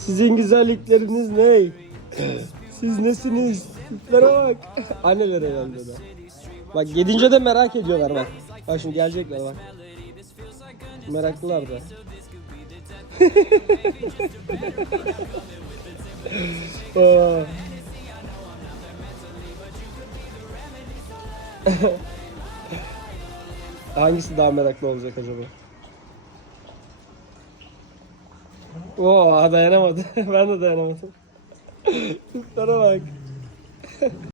Sizin güzellikleriniz ne? Siz nesiniz? Tiplere bak. Anneler herhalde de. Bak gidince de merak ediyorlar bak. Bak şimdi gelecekler bak. Meraklılar da. Aa. Hangisi daha meraklı olacak acaba? Oo, dayanamadı. Ben de dayanamadım. Tiplere bak.